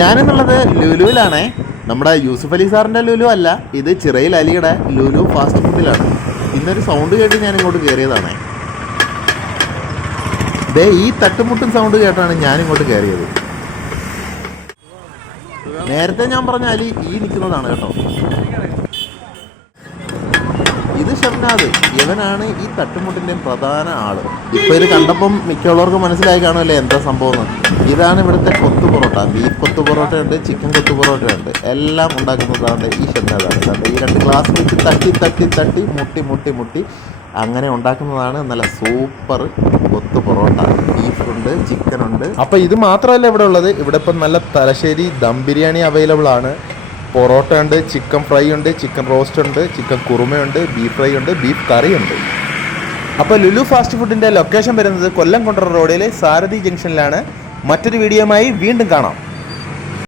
ഞാനെന്നുള്ളത് ലുലുവിലാണേ. നമ്മുടെ യൂസുഫ് അലി സാറിൻ്റെ ലുലു അല്ല, ഇത് ചിറയിൽ അലിയുടെ ലുലു ഫാസ്റ്റ് ഫുഡിലാണ്. ഇന്നൊരു സൗണ്ട് കേട്ട് ഞാൻ ഇങ്ങോട്ട് കയറിയതാണേ. ഈ തട്ടുമുട്ടും സൗണ്ട് കേട്ടാണ് ഞാനിങ്ങോട്ട് കയറിയത്. നേരത്തെ ഞാൻ പറഞ്ഞ അലി ഈ നിൽക്കുന്നതാണ് കേട്ടോ. ഇത് ഷംനാദ്, ഇവനാണ് ഈ തട്ടുമുട്ടിൻ്റെയും പ്രധാന ആള്. ഇപ്പൊ ഇത് കണ്ടപ്പം മിക്കുള്ളവർക്കും മനസ്സിലായി കാണുമല്ലേ എന്താ സംഭവം. ഇതാണ് ഇവിടുത്തെ കൊത്തു പൊറോട്ട. ബീഫ് കൊത്തു പൊറോട്ട ഉണ്ട്, ചിക്കൻ കൊത്തു പൊറോട്ട ഉണ്ട്. എല്ലാം ഉണ്ടാക്കുന്നതാണ് ഈ ഷംനാദാണ്. ഈ 2 ഗ്ലാസ് വെച്ച് തട്ടി തട്ടി തട്ടി മുട്ടി മുട്ടി മുട്ടി അങ്ങനെ ഉണ്ടാക്കുന്നതാണ് നല്ല സൂപ്പർ കൊത്തു പൊറോട്ട. ബീഫുണ്ട്, ചിക്കനുണ്ട്. അപ്പോൾ ഇത് മാത്രമല്ല ഇവിടെ ഉള്ളത്. ഇവിടെ ഇപ്പം നല്ല തലശ്ശേരി ദം ബിരിയാണി അവൈലബിൾ ആണ്. പൊറോട്ട ഉണ്ട്, ചിക്കൻ ഫ്രൈ ഉണ്ട്, ചിക്കൻ റോസ്റ്റ് ഉണ്ട്, ചിക്കൻ കുറുമയുണ്ട്, ബീഫ് ഫ്രൈ ഉണ്ട്, ബീഫ് കറി ഉണ്ട്. അപ്പോൾ ലുലു ഫാസ്റ്റ് ഫുഡിൻ്റെ ലൊക്കേഷൻ വരുന്നത് കൊല്ലം കുണ്ടറ റോഡിലെ സാരഥി ജംഗ്ഷനിലാണ്. മറ്റൊരു വീഡിയോയുമായി വീണ്ടും കാണാം.